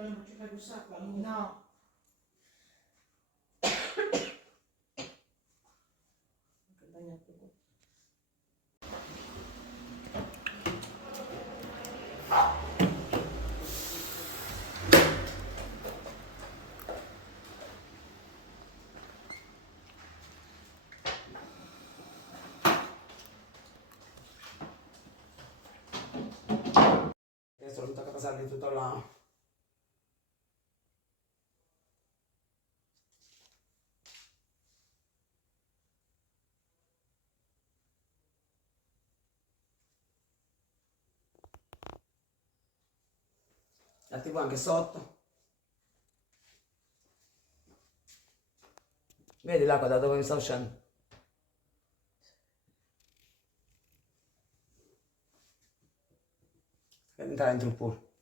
non ci fai quest'acqua? No. Che bagnato qua. Adesso non tocca passarli tutto là. La TV anche sotto. Vedi l'acqua da dove mi sta uscendo? Per entrare dentro il pool.